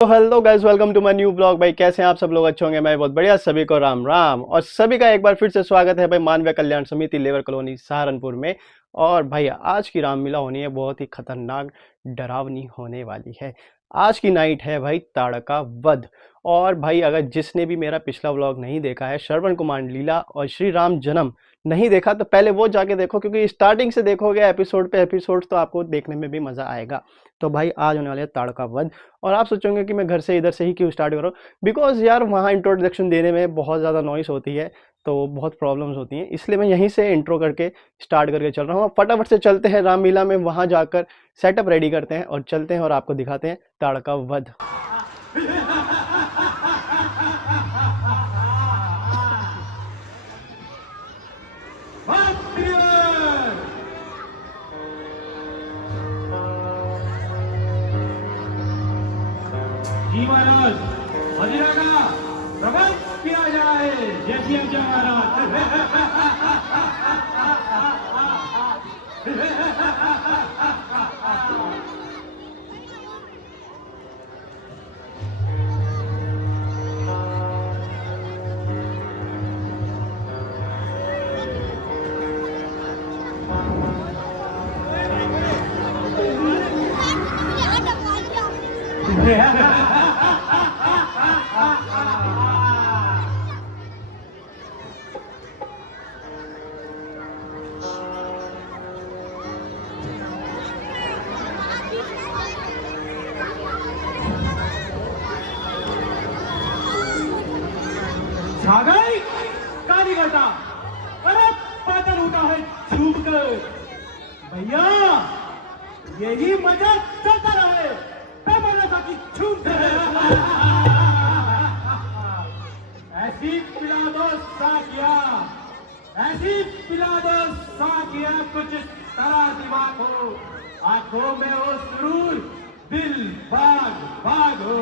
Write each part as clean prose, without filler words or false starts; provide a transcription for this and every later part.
तो hello guys, welcome to my new blog. भाई कैसे हैं आप सब लोग? अच्छे होंगे, मैं बहुत बढ़िया। सभी को राम राम और सभी का एक बार फिर से स्वागत है भाई मानवीय कल्याण समिति लेबर कॉलोनी सहारनपुर में। और भाई आज की रामलीला होनी है बहुत ही खतरनाक, डरावनी होने वाली है। आज की नाइट है भाई ताड़का वध। और भाई अगर जिसने भी मेरा पिछला व्लॉग नहीं देखा है, श्रवण कुमार लीला और श्री राम जन्म नहीं देखा, तो पहले वो जाके देखो, क्योंकि स्टार्टिंग से देखोगे एपिसोड पे एपिसोड तो आपको देखने में भी मजा आएगा। तो भाई आज होने वाले है ताड़का वध। और आप सोचोगे कि मैं घर से इधर से ही क्यों स्टार्ट करूँ, बिकॉज यार वहाँ इंट्रोडक्शन देने में बहुत ज़्यादा नॉइस होती है, तो बहुत प्रॉब्लम्स होती हैं, इसलिए मैं यहीं से इंट्रो करके स्टार्ट करके चल रहा हूँ। फटाफट से चलते हैं रामलीला में, वहाँ जाकर सेटअप रेडी करते हैं और चलते हैं और आपको दिखाते हैं ताड़का वध। जी महाराज, मदिरा का प्रबंध किया जाए। जय श्री राम महाराज। छा गई काली घटा, अरे बादल उठा है झूम कर। भैया यही मजा चलता रहे, की झूम कर। ऐसी पिला दो साकिया, ऐसी पिला दो साकिया, कुछ इस तरह दिमाग हो, आंखों में हो सुरूर, दिल बाग बाग हो।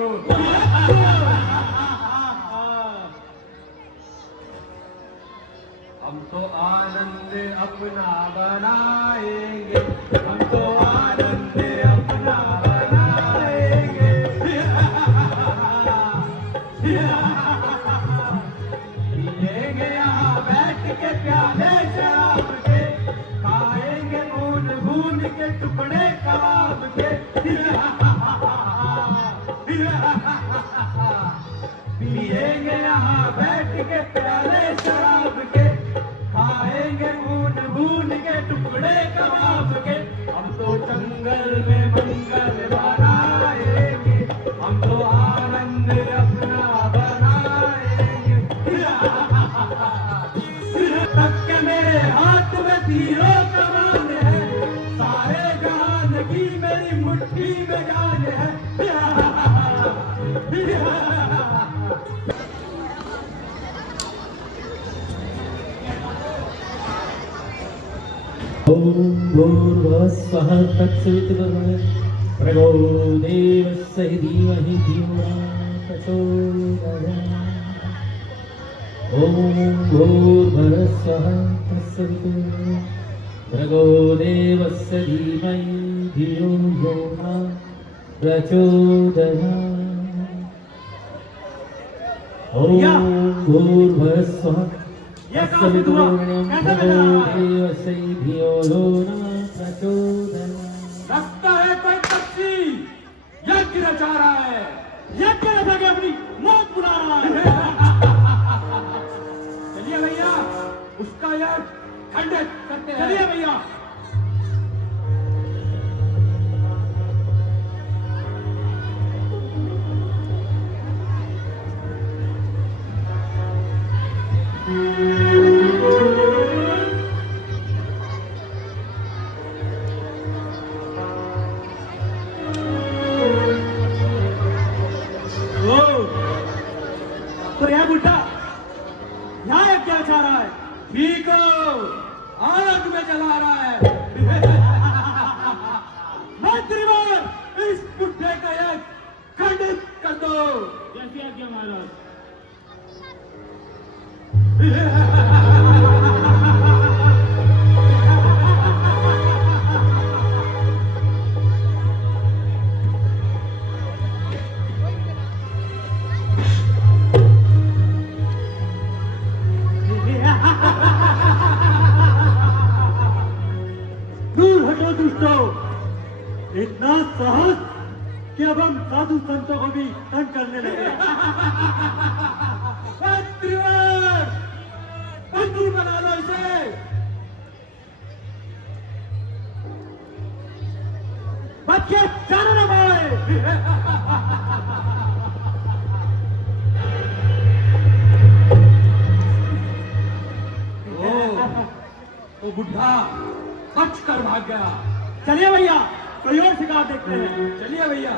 हम तो आनंद अपना बनाएंगे, हम तो आनंद अपना बनाएंगे। पिएंगे यहाँ बैठ के प्याले शराब के, खाएंगे भून भून के टुकड़े कबाब के। पिएंगे यहाँ बैठ के प्याले शराब के, खाएंगे भून भून के टुकड़े कबाब के। हम तो जंगल में मंगल बनाएंगे, हम तो आनंद अपना बनाएंगे। तक के मेरे हाथ में तीरों कमान है, सारे जहान की मेरी मुट्ठी में जान है। ओम भूर्भुवस्सुवः तत्सवितुर्वरेण्यं भर्गो देवस्य धीमहि धियो यो नः प्रचोदयात्। ओम भूर्भुवस्सुवः तत्सवितुर्वरेण्यं भर्गो देवस्य धीमहि धियो यो नः प्रचोदयात्। ओम भूर्भुवस्सुवः लगता है कोई पक्षी यज्ञ रचा रहा है, यज्ञ रचा के अपनी मौत बुला रहा है। चलिए भैया उसका यज्ञ खंडित करते हैं। चलिए भैया। तो यह बुढ़ा यहाँ क्या चाह रहा है? ठीक हो, आग में जला रहा है। मंत्रीवर इस बुढ़े का यज्ञ खंडित कर दो। जैसी आज्ञा महाराज। इतना साहस कि अब हम साधु संतों को भी तंग करने लगे। त्रिवर, बंदी बना लो इसे। बच्चे जाने न पाए। वो बुढ़ा बच कर भाग गया। चलिए भैया, कोई और शिकार देखते हैं। चलिए भैया।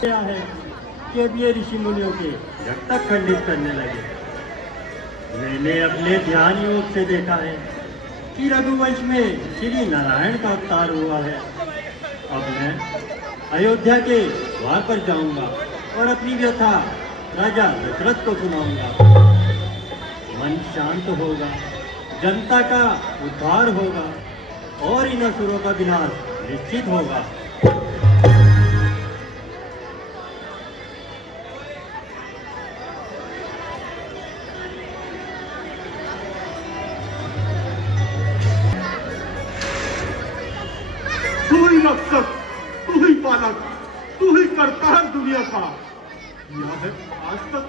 क्या है कि अब ये ऋषि मुनियों के जब तक खंडित करने लगे। मैंने अपने ध्यान योग से देखा है कि रघुवंश में श्री नारायण का अवतार हुआ है। अब मैं अयोध्या के द्वार पर जाऊंगा और अपनी व्यथा राजा दशरथ को सुनाऊंगा। मन शांत होगा, जनता का उद्धार होगा और इन असुरों का विनाश निश्चित होगा। तू ही मकसद, तू ही पालक, तू ही करता है दुनिया का। याद है आज तक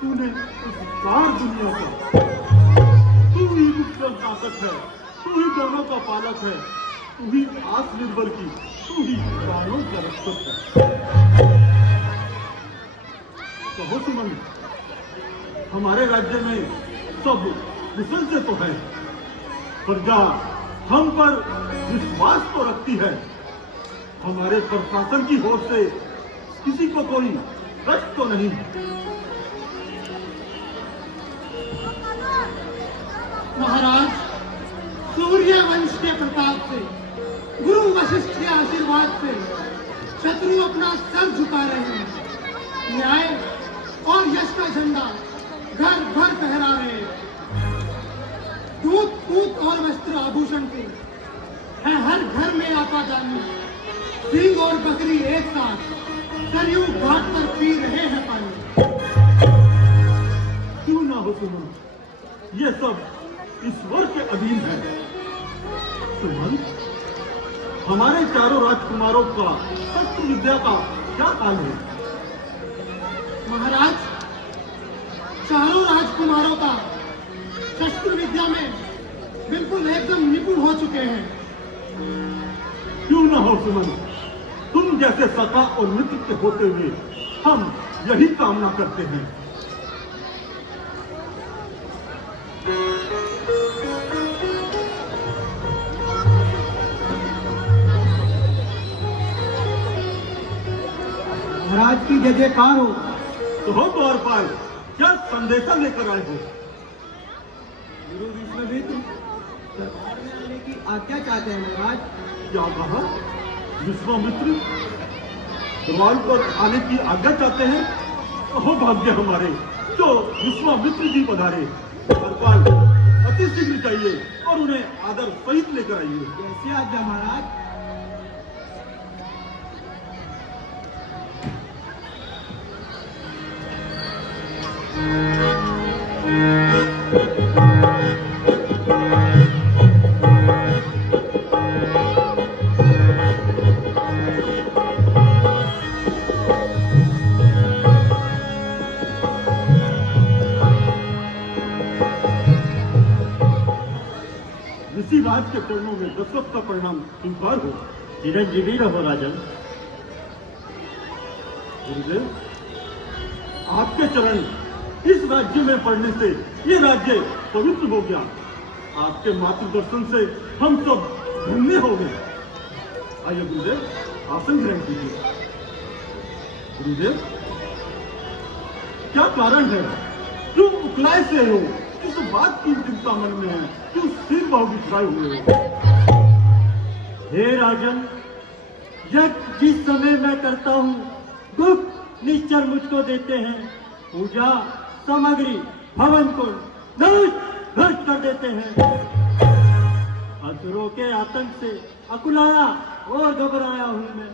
तूने उपकार दुनिया का। तू ही उत्तम ताकत है, तू ही दोनों का पालक है, तू ही आत्मनिर्भर की, तू ही प्राणों का रक्षक है। कहो सुमन, हमारे राज्य में सब कुशल से तो है, प्रजा हम पर विश्वास तो रखती है। हमारे प्रशासन की होश से किसी को कोई कष्ट तो नहीं। महाराज, सूर्य वंश के प्रताप से, गुरु वशिष्ठ के आशीर्वाद से शत्रु अपना सर झुका रहे हैं। न्याय और यश का झंडा घर घर फहरा रहे हैं। दूध पूत और वस्त्र आभूषण से है हर घर में आपादानी। सिंह और बकरी एक साथ सरयू घाट पर पी रहे हैं पानी। क्यों ना हो सुमन, ये सब ईश्वर के अधीन है। सुमन, हमारे चारों राजकुमारों का शस्त्र विद्या का क्या हाल है? महाराज, चारों राजकुमारों का शस्त्र विद्या में बिल्कुल एकदम निपुण हो चुके हैं। क्यों ना हो सुमन, तुम जैसे सखा और मित्र के होते हुए हम यही कामना करते हैं। महाराज की जय जयकार हो। तो हो द्वारपाल, क्या संदेशा लेकर आए हो? गुरु विश्वमित्र दरबार में आने की आज्ञा चाहते हैं महाराज। क्या कहा? विश्वामित्र द्वार पर आने की आज्ञा चाहते हैं? हो भाग्य हमारे, तो विश्वामित्र जी पधारे। द्वारपाल, अति शीघ्र जाइए और उन्हें आदर सहित लेकर आइए। कैसी आज्ञा महाराज? ऋषिराज के चरणों में दशरथ का परिणाम स्वीकार हो। चिरंजीवी रहो राजन। गुरुदेव, आपके चरण इस राज्य में पड़ने से ये राज्य पवित्र हो गया। आपके मातृ दर्शन से हम सब धन्य हो गए। आइए गुरुदेव, आसन ग्रहण कीजिए। गुरुदेव, क्या कारण है? क्यों उकलाए से हो? किस बात की चिंता मन में है? क्यों सिर भाव बिछाए हुए हो? हे राजन, यज्ञ जिस समय मैं करता हूँ, गुप्त निश्चर मुझको देते हैं। पूजा सामग्री भवन को नष्ट कर देते हैं। असुरों के आतंक से अकुलाया और घबराया हूँ मैं।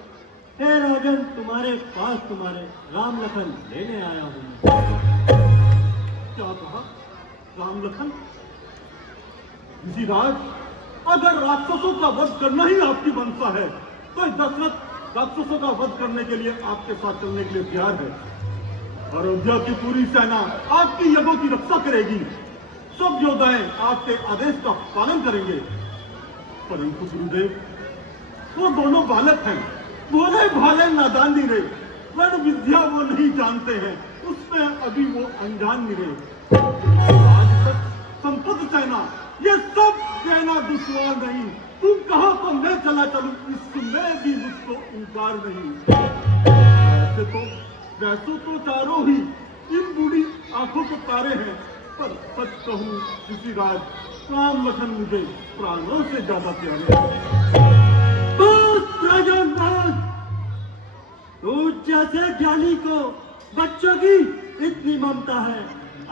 हे राजन, तुम्हारे पास तुम्हारे राम लखन लेने आया हूँ। क्या कहा? राम लखन? ऋषिराज, अगर राक्षसों का वध करना ही आपकी मंशा है, तो दशरथ राक्षसों का वध करने के लिए आपके साथ चलने के लिए तैयार है। अयोध्या की पूरी सेना आपकी यज्ञों की रक्षा करेगी। सब योद्धाएं आपके आदेश का पालन करेंगे। परंतु गुरुदेव, वो दोनों बालक हैं, भोले भाले नादान नहीं रहे, रण विद्या वो नहीं जानते हैं, उसमें अभी वो अनजान नहीं रहे। आज तक संपत्ति सेना, ये सब सेना दुश्वार नहीं। तुम कहो तो मैं चला चलूं, इसमें भी मुझको इनकार नहीं। वैसे तो चारों ही इन बूढ़ी आंखों के तारे हैं, पर सच कहूं ऋषिराज, राम लखन मुझे प्राणों से ज्यादा प्यारे हैं। बस राजन बस, तू जैसे ज्ञानी को बच्चों की इतनी ममता है।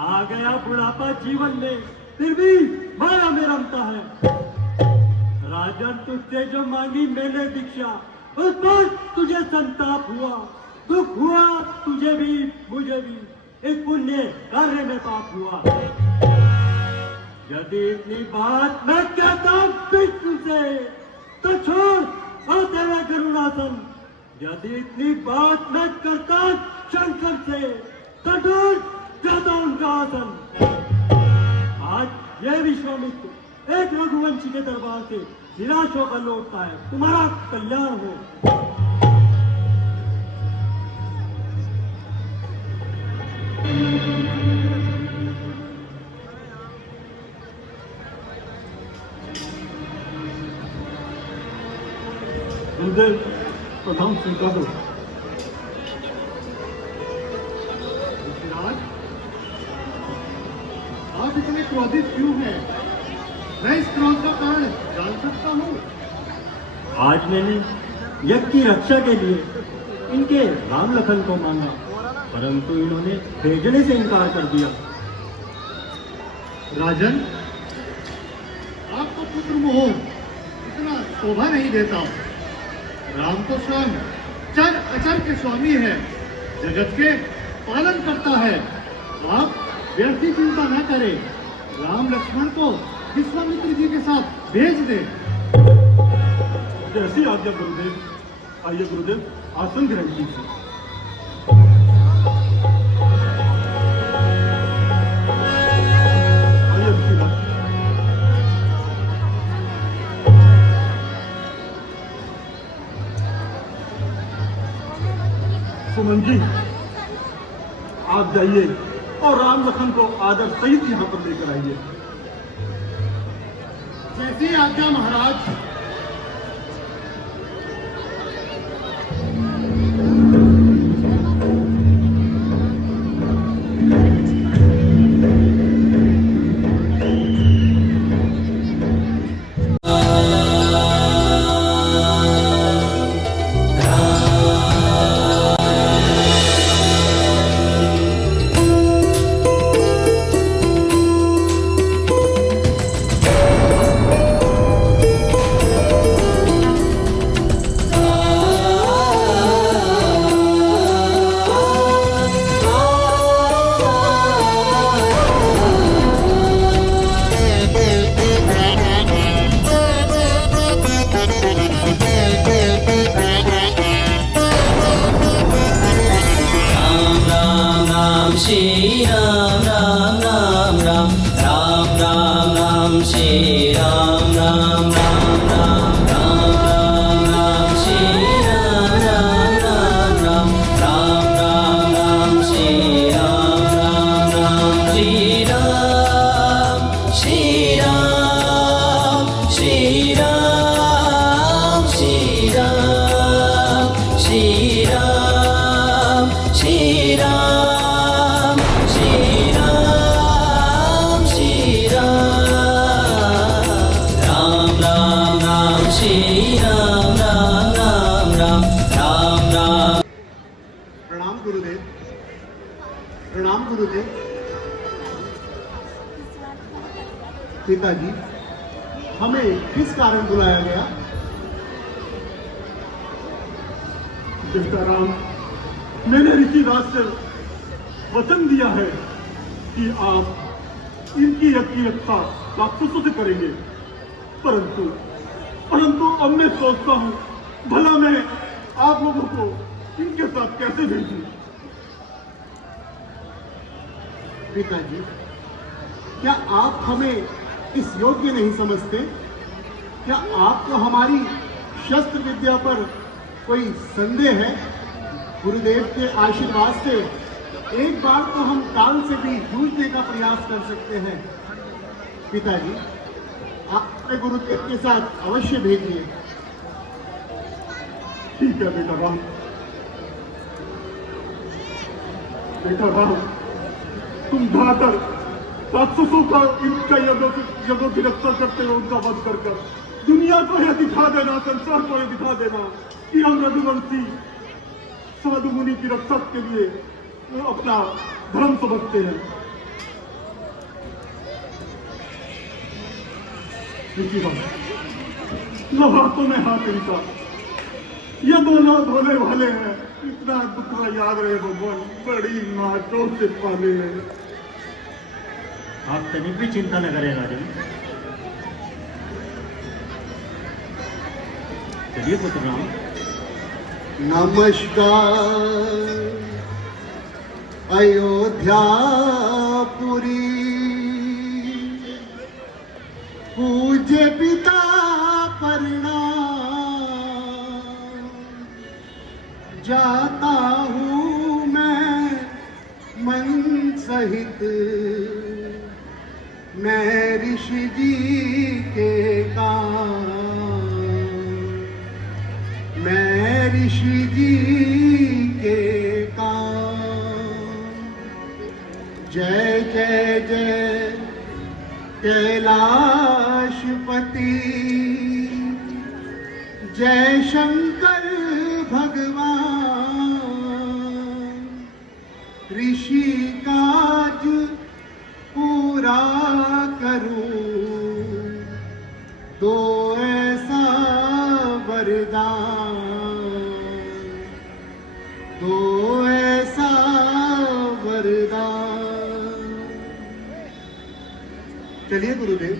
आ गया बुढ़ापा जीवन में, फिर भी माया में रमता है। राजन, तुझसे जो मांगी मैंने दीक्षा, उस पर तुझे संताप हुआ, दुख हुआ तुझे भी मुझे भी, इस पुण्य कार्य में पाप हुआ। यदि इतनी बात मैं कहता हूँ विष्णु से, तो छोड़ और तेरा करुणासन। यदि इतनी बात मैं करता शंकर से, तो ढूंढ जाता उनका आसन। आज यह विश्वामित्र एक रघुवंशी के दरबार से निराश होकर लौटता है। तुम्हारा कल्याण हो। गुरुदेव, प्रथम स्वीकार दो। ऋषिराज, आप इतने क्रोधित क्यों हैं? मैं इस क्रोध का कारण जान सकता हूँ? आज मैंने यज्ञ की रक्षा के लिए इनके राम लखन को मांगा, परंतु इन्होंने भेजने से इनकार कर दिया। राजन, आपको पुत्र मोह इतना शोभा नहीं देता। राम तो स्वयं चर अचर के स्वामी है, जगत के पालन करता है। आप व्यर्थी चिंता न करें, राम लक्ष्मण को विश्वामित्र जी के साथ भेज दे। जैसी आज्ञा गुरुदेव। आइए गुरुदेव, आसन ग्रहण कीजिए। आइए ऋषिराज। सुमन जी, आप जाइए और राम लखन को आदर सहित यहाँ पर लेकर आइए। जैसी आज्ञा महाराज। Shri Ram Ram Ram Ram Ram Ram Ram Shri Ram Ram Ram Ram Ram Ram Ram Shri Ram Ram Ram Ram Ram Ram Ram Shri Ram Ram Ram Shri Ram Shri Ram Shri Ram Shri Ram गुरुदेव। पिताजी, हमें किस कारण बुलाया गया? बेटा राम, मैंने ऋषिराज से वचन दिया है कि आप इनकी यज्ञ की रक्षा राक्षसों से करेंगे, परंतु अब मैं सोचता हूँ भला मैं आप लोगों को इनके साथ कैसे भेजूं? पिताजी, क्या आप हमें इस योग्य नहीं समझते? क्या आपको हमारी शस्त्र विद्या पर कोई संदेह है? गुरुदेव के आशीर्वाद से एक बार तो हम काल से भी जूझने का प्रयास कर सकते हैं। पिताजी, आप अपने गुरुदेव के साथ अवश्य भेजिए। ठीक है बेटा राम। बेटा राम, तुम जाकर राक्षसों का इनका यज्ञों की रक्षा करते हुए उनका वध कर दुनिया को यह दिखा देना, संसार को यह दिखा देना कि हम रघुवंशी साधु मुनि की रक्षा के लिए अपना धर्म समझते हैं। लो हाथों में हाथ इनका, ये दोनों धोने वाले हैं। इतना दुख याद रहे भगवान, बड़ी नाचों से पाले हैं। आप तनिक भी चिंता न करें राजन। चलिए पुत्र राम। नमस्कार अयोध्यापुरी, पूज्य पिता प्रणाम। जाता हूँ मैं मन सहित, मैं ऋषि जी के काम, मैं ऋषि जी के काम। जय जय जय कैलाशपति, जय शंकर भगवान। ऋषि काज पूरा करूं, तो ऐसा वरदान, तो ऐसा वरदान। चलिए गुरुदेव।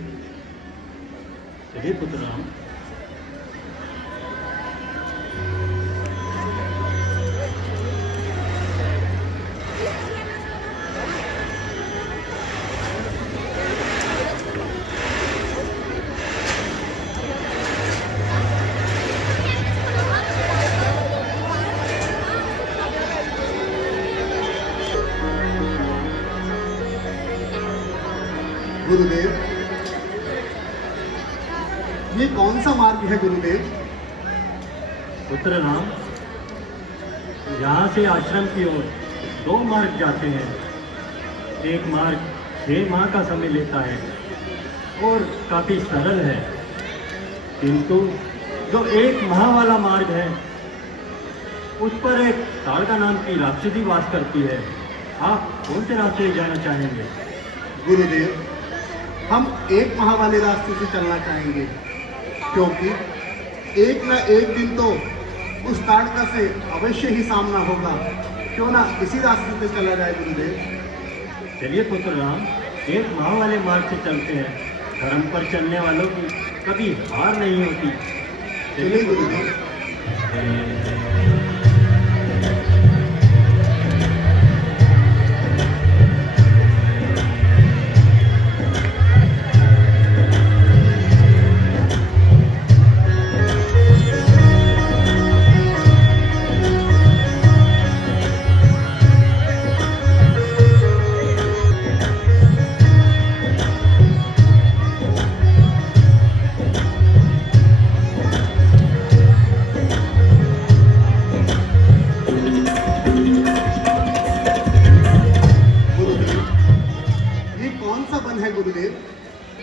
चलिए पुत्र राम। गुरुदेव, ये कौन सा मार्ग है गुरुदेव? पुत्र राम, यहाँ से आश्रम की ओर 2 मार्ग जाते हैं। एक मार्ग 6 माह का समय लेता है और काफी सरल है, किंतु जो 1 माह वाला मार्ग है उस पर एक ताड़का नाम की राक्षसी वास करती है। आप कौन से रास्ते जाना चाहेंगे? गुरुदेव, हम 1 माह वाले रास्ते से चलना चाहेंगे, क्योंकि एक न एक दिन तो उस ताड़का से अवश्य ही सामना होगा। क्यों ना इसी रास्ते से चला जाए गुरुदेव। चलिए पुत्र राम, 1 माह वाले मार्ग से चलते हैं। धर्म पर चलने वालों की कभी हार नहीं होती। चलिए गुरुदेव।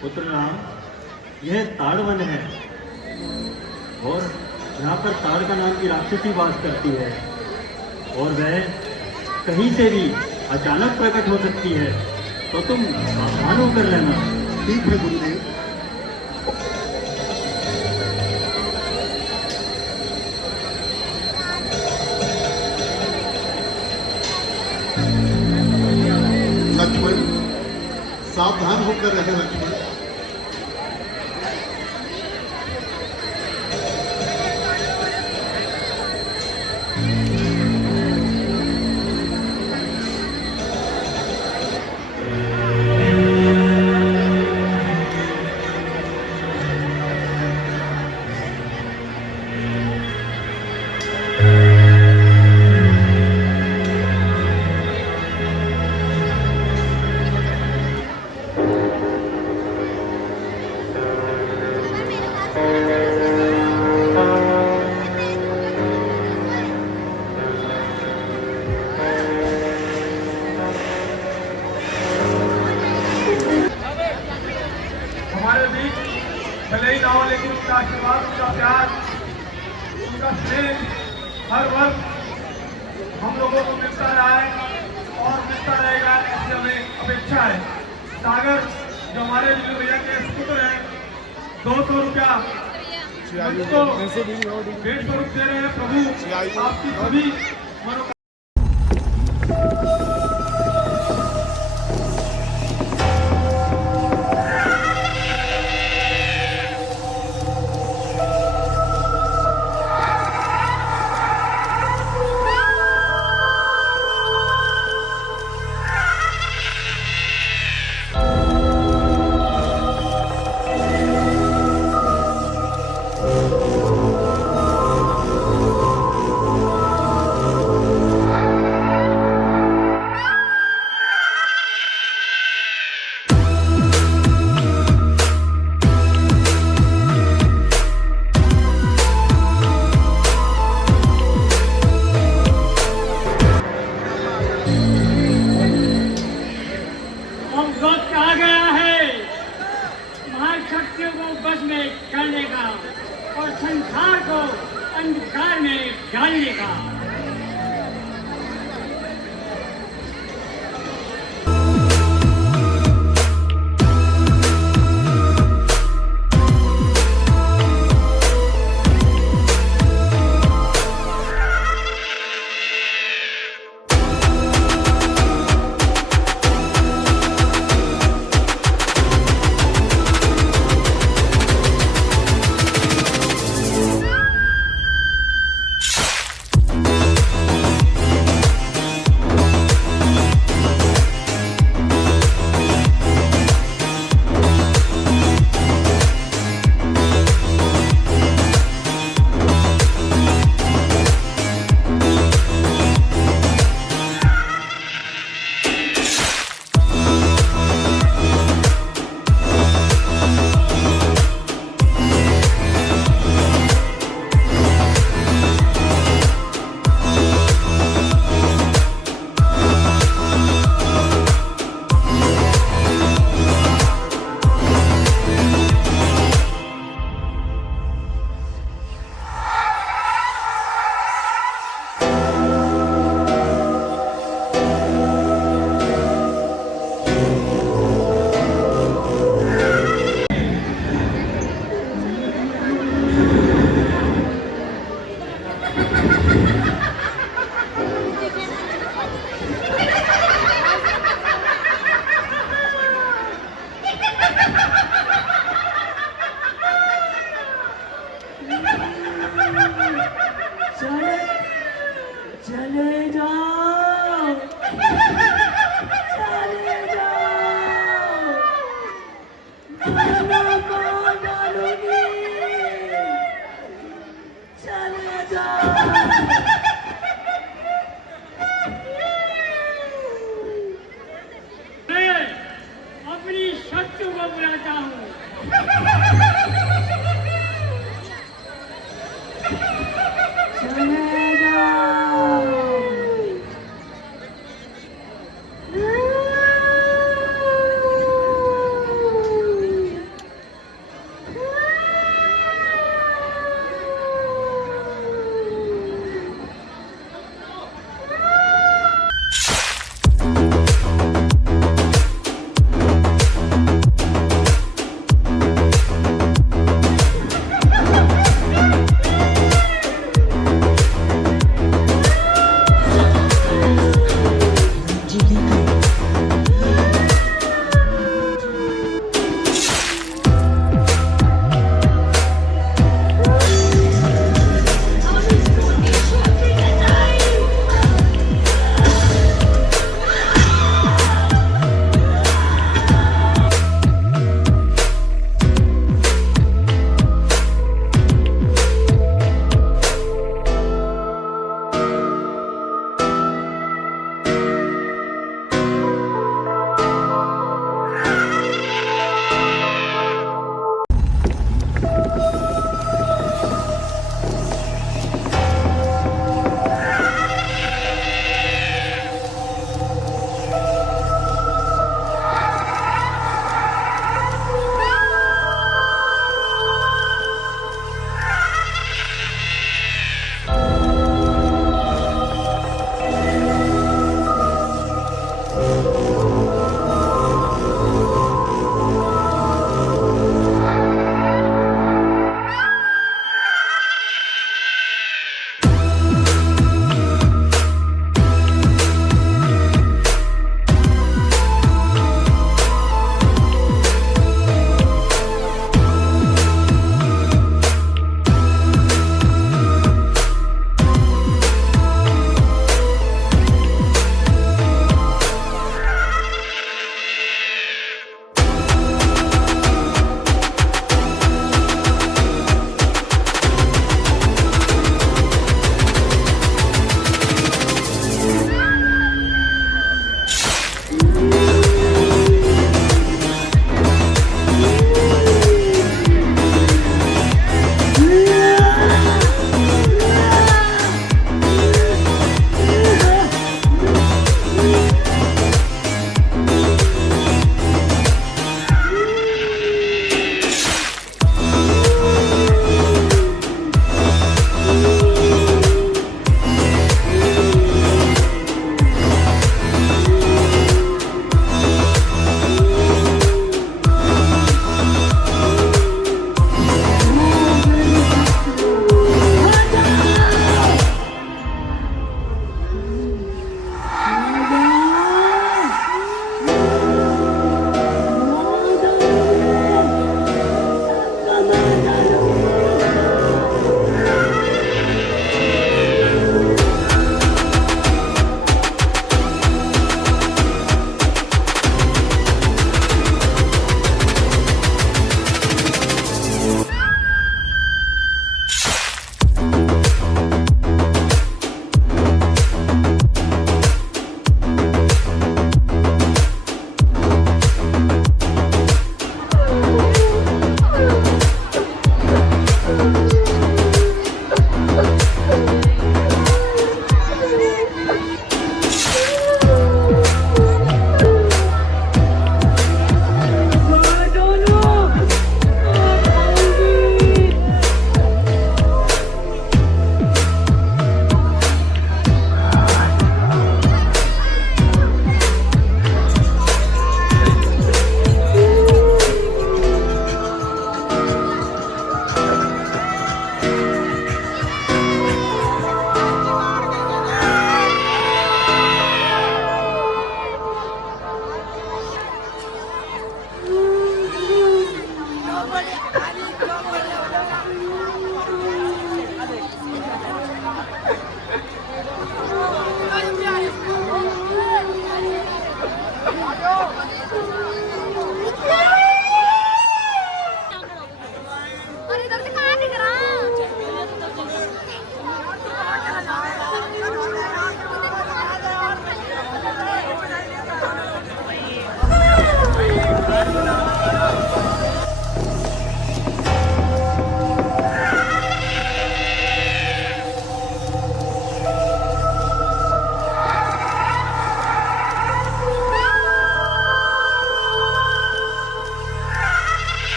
पुत्र राम, यह ताड़वन है और यहाँ पर ताड़का नाम की राक्षसी वास करती है और वह कहीं से भी अचानक प्रकट हो सकती है, तो तुम सावधान कर लेना। ठीक है गुरुदेव। लक्ष्मण, सावधान होकर रहे लक्ष्मण। हमारे बीच भले ही ना हो, लेकिन उनका आशीर्वाद, उनका प्यार, उनका स्नेह हर वर्ष हम लोगों को मिलता रहा है और मिलता रहेगा, ऐसी हमें अपेक्षा है। सागर जो हमारे बिल्लू भैया के पुत्र हैं, 200 रुपया मुझको भेंट स्वरूप दे रहे हैं। प्रभु आपकी सभी मनोकामना शक्तियों को बस में करने का और संसार को अंधकार में डालने का। चले जाओ, चले जाओ, माला को डालूंगी, चले जाओ। मैं अपनी शत्रु को बुलाता हूँ। चले जाओ।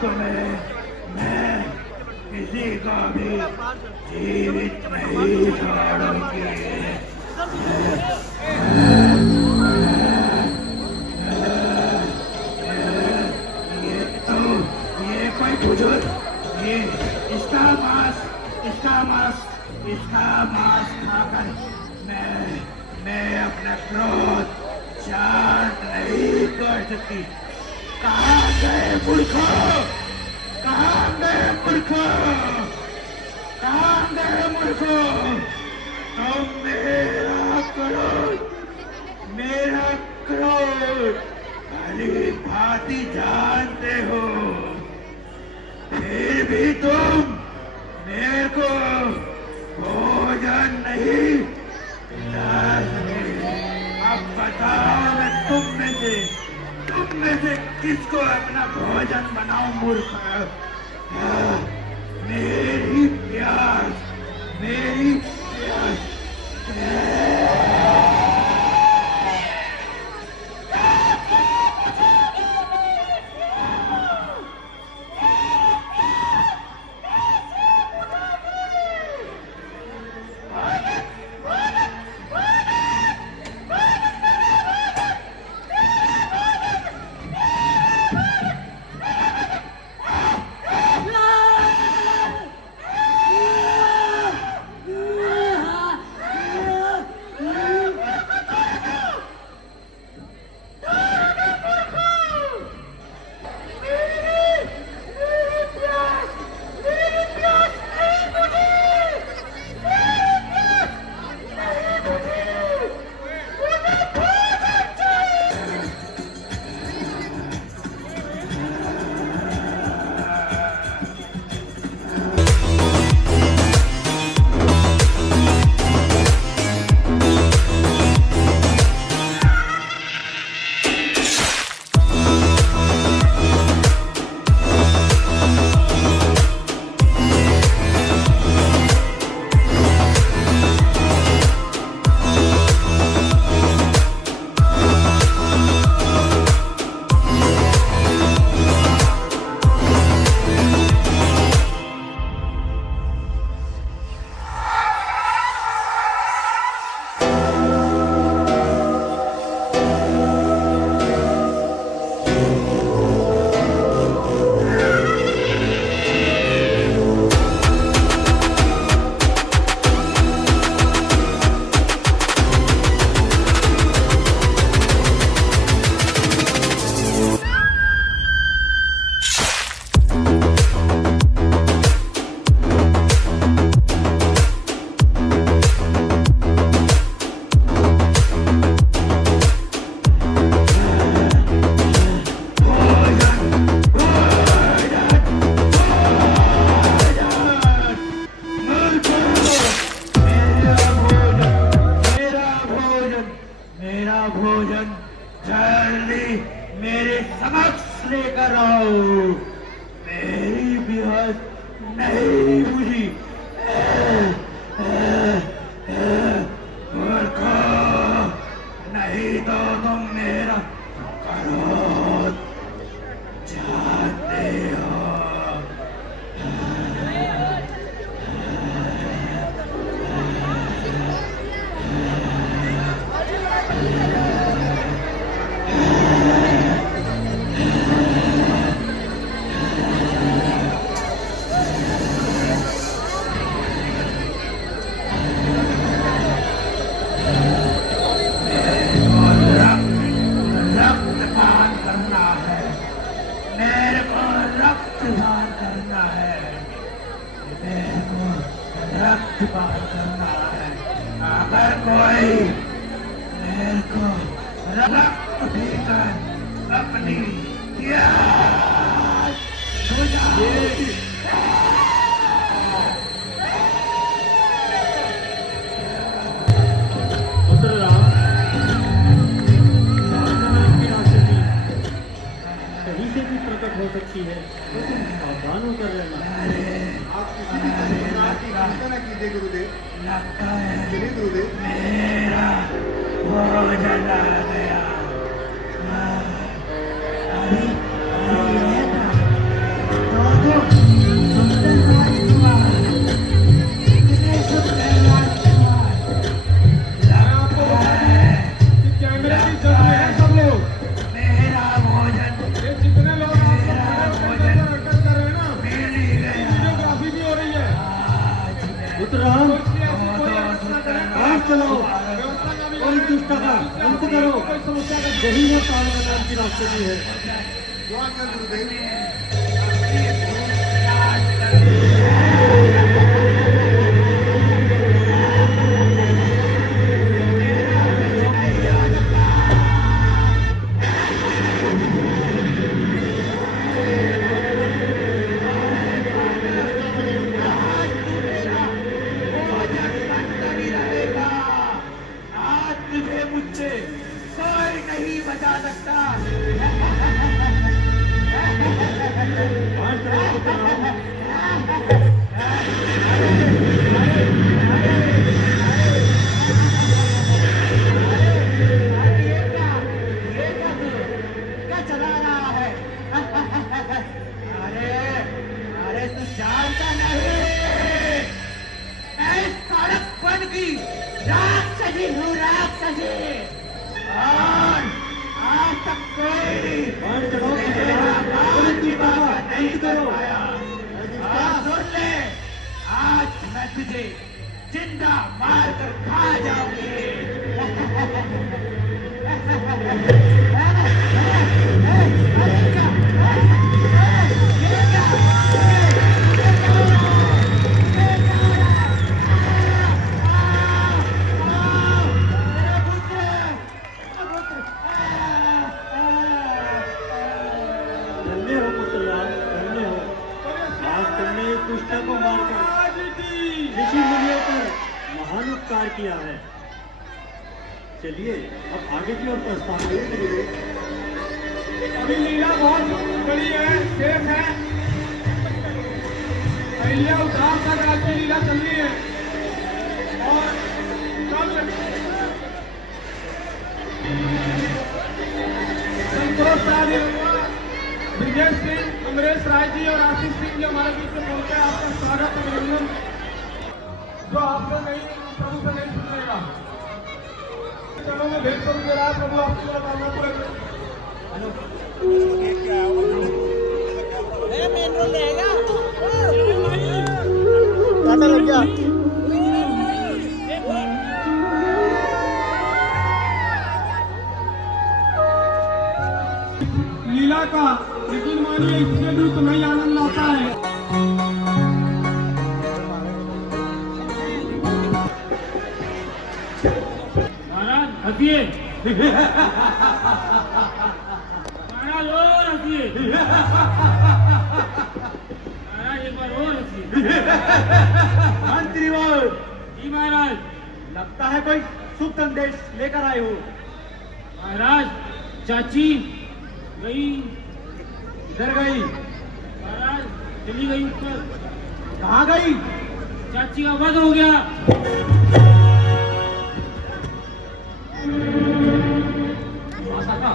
तुम्हें मैं किसी का भी जीवित नहीं छोड़ूंगी। ये कोई बुजुर्ग, ये इसका मांस खाकर मैं अपना क्रोध शांत नहीं कर सकती। कहाँ गए मूर्खों? कहाँ गए मूर्खों? कहाँ गए मूर्खों? तुम मेरा क्रोध भली भांति जानते हो, फिर भी तुम मेरे को भोजन नहीं खिला सके। अब बताओ मैं तुम में से किसको अपना भोजन बनाऊं मूर्ख? मेरी प्यास रक्तपात करना है। अगर कोई मेरे को रक्त देकर अपनी प्यास बुझाए, पुत्र राम, की आकृति कहीं से भी प्रकट हो सकती है, तो तुम सावधान होकर रहना। आप किसी भी तरह की चिंता न कीजिए गुरुदेव। लगता है चलिए गुरुदेव। मेरा भोजन आ गया। अभी अभी ये था। सदी है। दुआ कर गुरुदेव। आज तुझे मुझसे कोई नहीं बचा सकता। बाण चलाओ पुत्र राम। क्या चला रहा है? अरे तू जानता नहीं, मैं इस सड़क बन की राक्षसी हूँ, राक्षसी। और आज तक कोई बाण चलाओ पुत्र मेरा राम। बाप की बात नहीं अंत कर करो। पाया। सुन ले, आज मैं तुझे जिंदा मार कर खा जाऊंगी। धन्य हो पुत्र राम, धन्य हो। आज तुमने एक दुष्ट को मारकर ऋषि मुनियों पर महान उपकार किया है। चलिए अब आगे की ओर प्रस्थान करें। अभी लीला बहुत बड़ी है, शेष है। अहिल्या उद्धार तक आज की लीला चल रही है और कल संतोष राय, विजय सिंह, अमरेश राय जी और आशीष सिंह जी हमारे बीच में पहुंचे। आपका स्वागत अभिनंदन। जो आपसे नहीं, प्रभु से नहीं सुनेगा, चलो मैं भेंट करूँ के रात प्रभु आपकी बात आना पड़ेगा। काटा लग गया। लीला का लेकिन मानिए इससे भी तुम्हें आनंद आता है। महाराज हंसिए। महाराज और हंसिए। महाराज एक बार और हंसिए। मंत्रीवर, जी महाराज। लगता है कोई शुभ संदेश लेकर आए हो। महाराज चाची गई, इधर गई, महाराज चली गई ऊपर। कहाँ गई? चाची का वध हो गया। माता का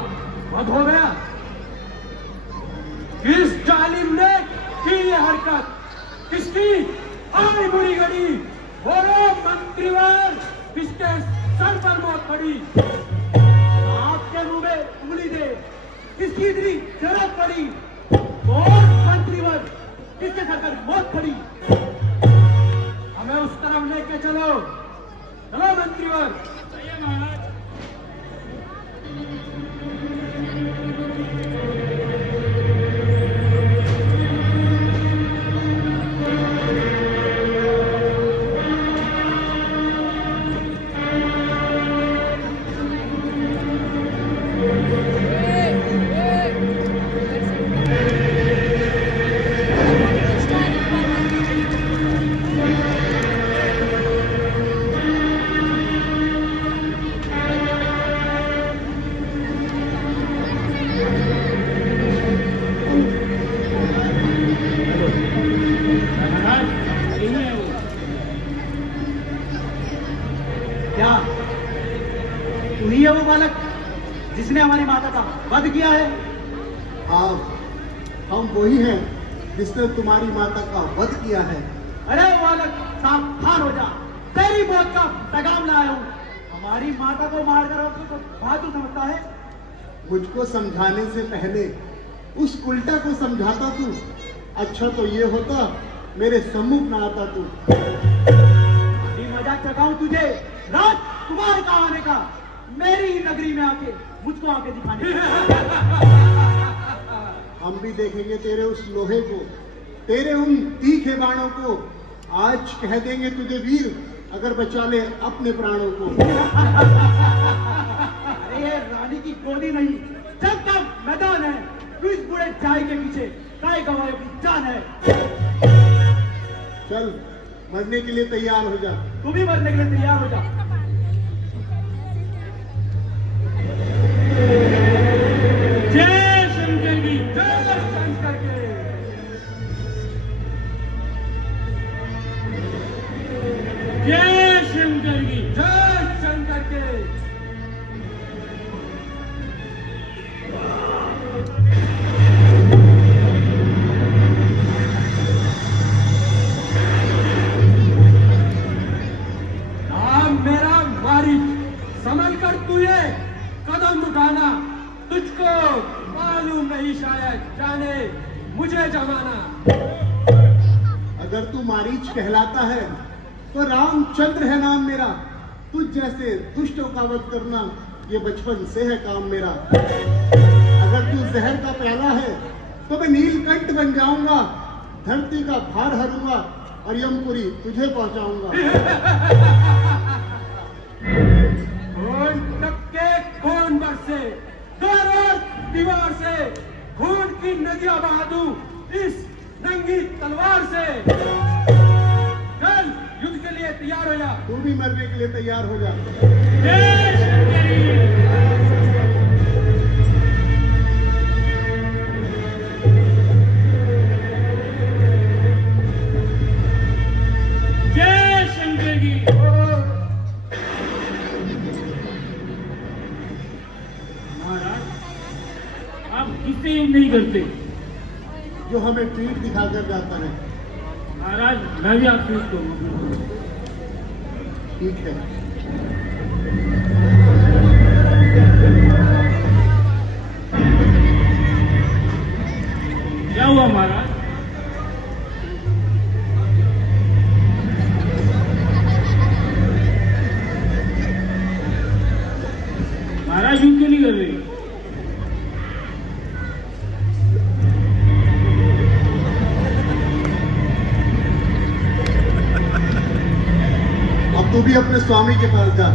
वध हो गया? किस जालिम ने की ये हरकत? किसकी? आई बुरी घड़ी। बोलो मंत्रीवर, किसके सर पर मौत पड़ी? आपके मुंह में उंगली दे, किसकी इतनी जरूरत पड़ी? कौन मंत्रीवर, किसके सर पर मौत पड़ी? हमें उस तरफ लेके चलो। चलो मंत्रीवर। आइए महाराज। क्या तू ही है वो बालक जिसने हमारी माता का वध किया है? हाँ, हम वही हैं जिसने तुम्हारी माता का वध किया है। अरे बालक, सावधान हो जा, तेरी मौत का पैगाम लाया हूँ। हमारी माता को मारकर अपने को बहादुर समझता है। मुझको समझाने से पहले उस उल्टा को समझाता तू। अच्छा तो ये होता मेरे सम्मुख ना आता तू। अभी मजाक चखाऊं तुझे राजकुमार का आने का, मेरी ही नगरी में आके मुझको आके दिखाने। हम भी देखेंगे तेरे उस लोहे को, तेरे उन तीखे बाणों को। आज कह देंगे तुझे वीर, अगर बचा ले अपने प्राणों को। अरे ये रानी की गोली नहीं, जंग का मैदान है। तू इस बूढ़े चाय के पीछे काय गवाए अपनी जान है। चल मरने के लिए तैयार हो जा। तू भी मरने के लिए तैयार हो जा। जय शंकर की जय शंकर के। जय शंकर की जय शंकर के। नाम मेरा मारिच, संभल कर तू ये कदम उठाना। तुझको मालूम नहीं शायद, जाने मुझे जमाना। अगर तू मारीच कहलाता है तो रामचंद्र है नाम मेरा। तुझ जैसे दुष्टों का वध करना ये बचपन से है काम मेरा। अगर तू जहर का प्याला है तो मैं नीलकंठ बन जाऊंगा। धरती का भार हरूंगा और यमपुरी तुझे पहुंचाऊंगा। खून टपके खून बरसे, दीवार दीवार से खून की नदियां बहा दूं इस नंगी तलवार से। चल युद्ध के लिए तैयार हो जा। तू भी मरने के लिए तैयार हो जा। जय शंकर की जय शंकर की। महाराज आप किससे युद्ध नहीं करते? जो हमें पीठ दिखाकर जाता है। महाराज मैं भी आपसे युद्ध करूंगा। ठीक है। क्या हुआ महाराज? महाराज युद्ध क्यों नहीं कर रहे? अब तू भी अपने स्वामी के पास जा।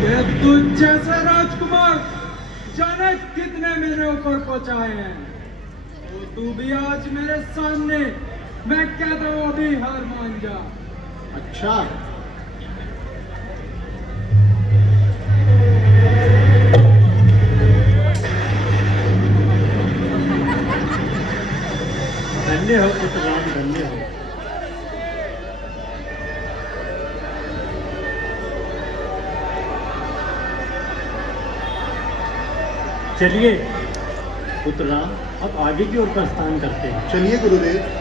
ये तुझ जैसे राजकुमार जाने कितने मेरे ऊपर पहुंचाए हैं। तो तू भी आज मेरे सामने, मैं कहता हूं अभी हार मान जा। अच्छा, धन्य हो पुत्र राम, धन्य हो। चलिए पुत्र राम, अब आगे की ओर प्रस्थान करते हैं। चलिए गुरुदेव।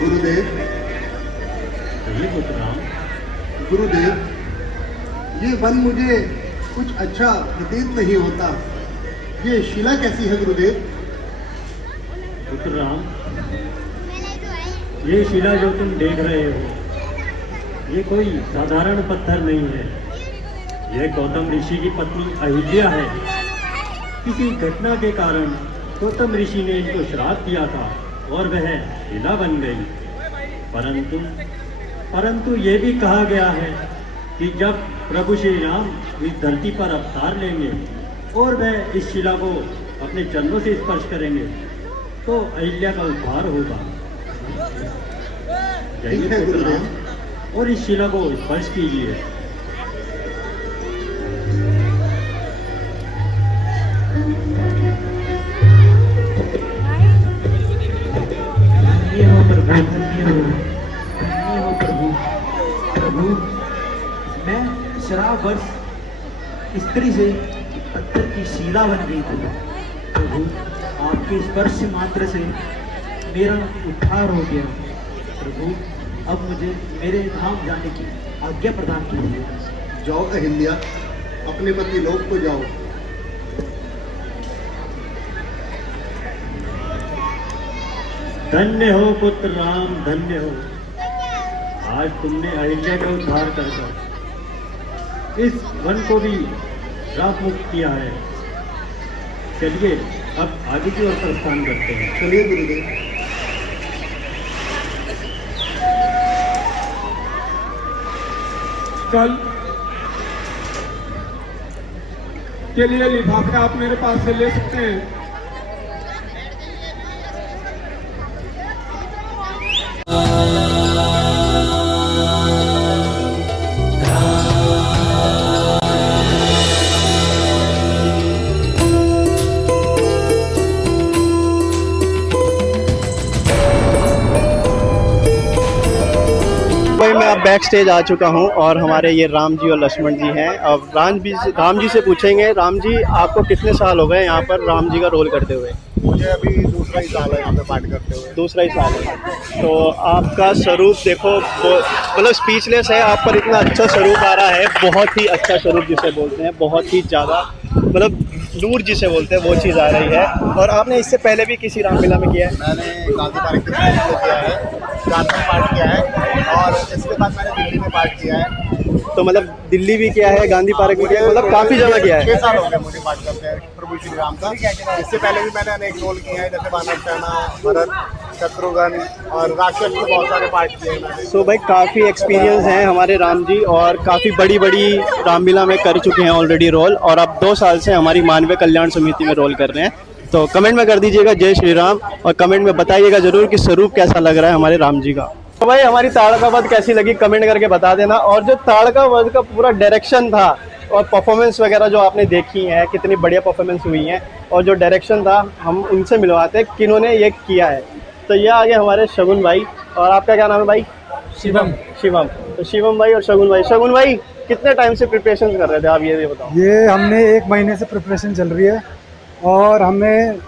गुरुदेव, चलिए पुत्र राम। गुरुदेव, ये वन मुझे कुछ अच्छा प्रतीत नहीं होता। ये शिला कैसी है गुरुदेव? पुत्र राम, ये शिला जो तुम देख रहे हो ये कोई साधारण पत्थर नहीं है, यह गौतम ऋषि की पत्नी अहिल्या है। किसी घटना के कारण गौतम ऋषि ने इनको श्राप दिया था और वह शिला बन गई। परंतु ये भी कहा गया है कि जब प्रभु श्री राम इस धरती पर अवतार लेंगे और वह इस शिला को अपने चरणों से स्पर्श करेंगे तो अहिल्या का उद्धार होगा। जाइए पुत्र राम और इस शिला को स्पर्श कीजिए। धन्य हो प्रभु, धन्य हो प्रभु। प्रभु, मैं श्राववर्ष स्त्री से पत्थर की शिला बन गई थी। प्रभु, आपके स्पर्श मात्र से मेरा उद्धार हो गया। प्रभु, अब मुझे मेरे धाम जाने की आज्ञा प्रदान कीजिए। जाओ अहिल्या, अपने पति लोक को जाओ। धन्य हो पुत्र राम, धन्य हो। आज तुमने अहिल्या का उद्धार कर इस वन को भी श्राप मुक्त किया है। चलिए अब आगे की ओर प्रस्थान करते हैं। चलिए गुरुदेव। कल के लिए लिफाफे आप मेरे पास से ले सकते हैं। भाई मैं अब बैक स्टेज आ चुका हूं और हमारे ये राम जी और लक्ष्मण जी हैं। अब राम जी से पूछेंगे, राम जी आपको कितने साल हो गए यहाँ पर राम जी का रोल करते हुए? मुझे अभी दूसरा ही साल है यहाँ पे पाठ करते हुए। दूसरा ही साल है। तो आपका स्वरूप देखो, मतलब स्पीचलेस है, आप पर इतना अच्छा स्वरूप आ रहा है। बहुत ही अच्छा स्वरूप जिसे बोलते हैं, बहुत ही ज़्यादा, मतलब नूर जिसे बोलते हैं वो चीज़ आ रही है। और आपने इससे पहले भी किसी रामलीला में किया है? मैंने गांधी पार्क के स्कूल में किया है, रात में पाठ किया है और इसके बाद मैंने दिल्ली में पाठ किया है। तो मतलब दिल्ली भी किया है, गांधी पार्क में किया है, मतलब काफ़ी जगह किया है। 6 साल हो गए मुझे पाठ करते हैं प्रभु श्री राम का। इससे पहले भी मैंने अनेक रोल किए हैं, जैसे वानर सेना, भरत, शत्रुघ्न और राक्षस के बहुत सारे पाठ किए हैं मैंने। सो भाई काफ़ी एक्सपीरियंस हैं हमारे राम जी और काफ़ी बड़ी बड़ी रामलीला में कर चुके हैं ऑलरेडी रोल, और अब 2 साल से हमारी मानवीय कल्याण समिति में रोल कर रहे हैं। तो कमेंट में कर दीजिएगा जय श्री राम और कमेंट में बताइएगा ज़रूर कि स्वरूप कैसा लग रहा है हमारे राम जी का। तो भाई हमारी ताड़का वध कैसी लगी कमेंट करके बता देना। और जो ताड़का वध का पूरा डायरेक्शन था और परफॉर्मेंस वगैरह जो आपने देखी है, कितनी बढ़िया परफॉर्मेंस हुई है, और जो डायरेक्शन था हम उनसे मिलवाते हैं किन्होंने ये किया है। तो ये आगे हमारे शगुन भाई, और आपका क्या नाम है भाई? शिवम। शिवम। तो शिवम भाई और शगुन भाई। शगुन भाई कितने टाइम से प्रिपरेशन कर रहे थे आप, ये बताओ। ये हमने 1 महीने से प्रिपरेशन चल रही है और हमें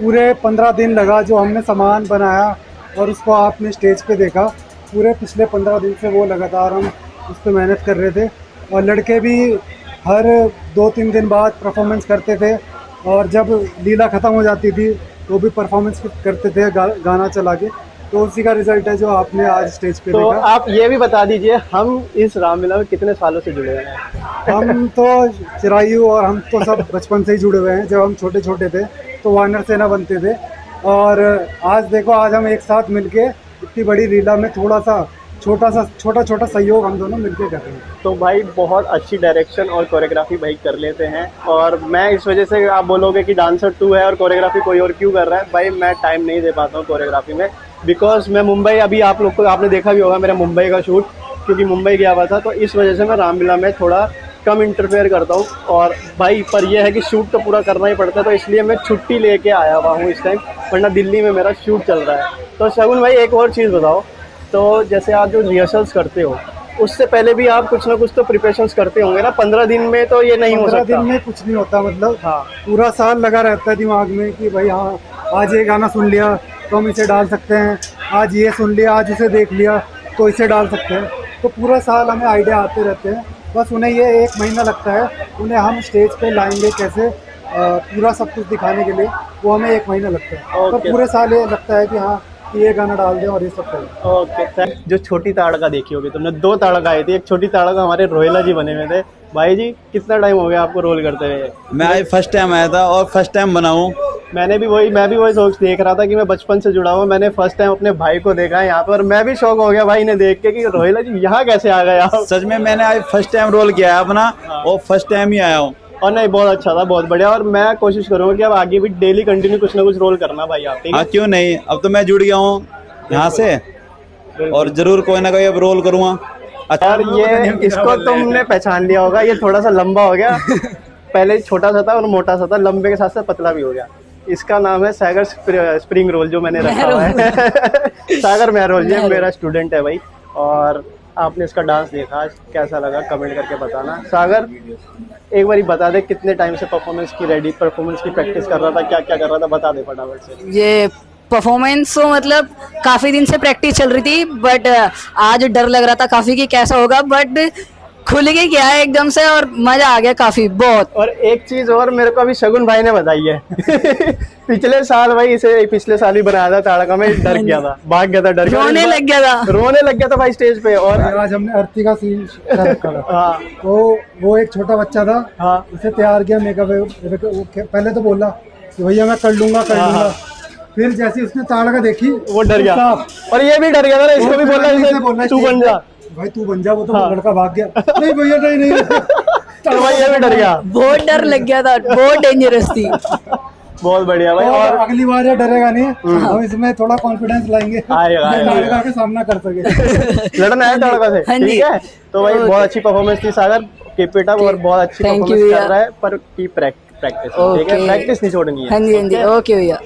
पूरे 15 दिन लगा। जो हमने सामान बनाया और उसको आपने स्टेज पे देखा, पूरे पिछले 15 दिन से वो लगातार हम उस पर मेहनत कर रहे थे। और लड़के भी हर 2-3 दिन बाद परफॉर्मेंस करते थे, और जब लीला ख़त्म हो जाती थी तो भी परफॉर्मेंस करते थे गाना चला के। तो उसी का रिजल्ट है जो आपने आज स्टेज पे तो देखा। आप ये भी बता दीजिए हम इस रामलीला में कितने सालों से जुड़े हुए हैं? हम तो चिरायु और हम तो सब बचपन से ही जुड़े हुए हैं। जब हम छोटे छोटे थे तो वानर सेना बनते थे, और आज देखो आज हम एक साथ मिलके इतनी बड़ी लीला में छोटा छोटा सहयोग हम दोनों मिलके कर रहे हैं। तो भाई बहुत अच्छी डायरेक्शन और कोरियोग्राफी भाई कर लेते हैं, और मैं इस वजह से आप बोलोगे कि डांसर 2 है और कोरियोग्राफी कोई और क्यों कर रहा है, भाई मैं टाइम नहीं दे पाता हूँ कोरियोग्राफी में, बिकॉज मैं मुंबई, अभी आप लोग को आपने देखा भी होगा मेरा मुंबई का शूट, क्योंकि मुंबई गया हुआ था, तो इस वजह से मैं रामलीला में थोड़ा कम इंटरफेयर करता हूँ। और भाई पर यह है कि शूट तो पूरा करना ही पड़ता है, तो इसलिए मैं छुट्टी लेके आया हुआ हूँ इस टाइम, वरना दिल्ली में मेरा शूट चल रहा है। तो शगुन भाई एक और चीज़ बताओ, तो जैसे आप जो रिहर्सल्स करते हो उससे पहले भी आप कुछ ना कुछ तो प्रिपरेशंस करते होंगे ना? 15 दिन में तो ये नहीं हो सकता। 15 दिन में कुछ नहीं होता, मतलब हाँ पूरा साल लगा रहता है दिमाग में कि भाई हाँ आज ये गाना सुन लिया तो हम इसे डाल सकते हैं, आज ये सुन लिया, आज इसे देख लिया तो इसे डाल सकते हैं। तो पूरा साल हमें आइडिया आते रहते हैं, बस उन्हें ये 1 महीना लगता है, उन्हें हम स्टेज पे लाएंगे कैसे पूरा सब कुछ दिखाने के लिए, वो हमें 1 महीना लगता है। तो पूरे साल ये लगता है कि हाँ कि ये गाना डाल दे और ये सब करें। ओके, जो छोटी ताड़का देखी होगी तुमने, 2 ताड़का आई थी। एक छोटी ताड़का हमारे रोहिला जी बने हुए थे। भाई जी कितना टाइम हो गया आपको रोल करते हुए? मैं आज फर्स्ट टाइम आया था और फर्स्ट टाइम बनाऊँ। मैं भी वही सोच देख रहा था कि मैं बचपन से जुड़ा हुआ। मैंने फर्स्ट टाइम अपने भाई को देखा है यहाँ पे और मैं भी शौक हो गया भाई ने देख के कि रोहिला जी यहाँ कैसे आ गए आप। सच में मैंने आज फर्स्ट टाइम रोल किया है अपना और फर्स्ट टाइम ही आया हूँ। और नहीं, बहुत अच्छा था, बहुत बढ़िया। और मैं कोशिश करूंगा कि अब आगे भी डेली कंटिन्यू कुछ ना कुछ रोल करना भाई आप, ठीक है? हाँ क्यों नहीं, अब तो मैं जुड़ गया हूँ यहाँ से और जरूर कोई ना कोई अब रोल करूँगा। अच्छा, और ये इसको तुमने पहचान लिया होगा, ये थोड़ा सा लंबा हो गया। पहले छोटा सा था और मोटा सा था, लंबे के साथ साथ पतला भी हो गया। इसका नाम है सागर स्प्रिंग रोल, जो मैंने रखा हुआ है। सागर मेहरोल, ये मेरा स्टूडेंट है भाई। और आपने इसका डांस देखा, कैसा लगा कमेंट करके बताना। सागर एक बार बता दे कितने टाइम से परफॉर्मेंस की प्रैक्टिस कर रहा था, क्या क्या कर रहा था, बता दे फटाफट से। ये परफॉर्मेंस तो मतलब काफी दिन से प्रैक्टिस चल रही थी, बट आज डर लग रहा था काफी कि कैसा होगा, बट खुल के किया है एकदम से और मजा आ गया काफी, बहुत। और एक चीज और मेरे को अभी शगुन भाई ने बताई है। पिछले साल भी बनाया था ताड़का में, डर गया था, भाग गया था, डर गया, रोने लग गया था भाई स्टेज पे। और आज हमने आरती का सीन रखा था। हाँ, तो वो एक छोटा बच्चा था, हाँ, उसे तैयार किया मेकअप। पहले तो बोला कि भैया मैं कर लूंगा। फिर जैसे उसने ताड़का देखी वो डर गया और ये भी डर गया था ना, इसको भी बोला तू बन जा भाई, तू बन जा। वो तो लड़का भाग गया, नहीं भैया नहीं। तो भाई ये भी डर गया, बहुत डर लग गया था, बहुत डेंजरस थी। बहुत बढ़िया भाई। और अगली बार ये डरेगा नहीं, हम इसमें थोड़ा कॉन्फिडेंस लाएंगे, ताड़का के सामना कर सके। लड़ना है ताड़का से, ठीक है? तो भाई बहुत अच्छी परफॉर्मेंस थी सागर, कीप इट अप। और बहुत अच्छी परफॉर्मेंस कर रहा है, पर की प्रैक्टिस, ठीक है? प्रैक्टिस नहीं छोड़नी है। हाँ जी, ओके भैया।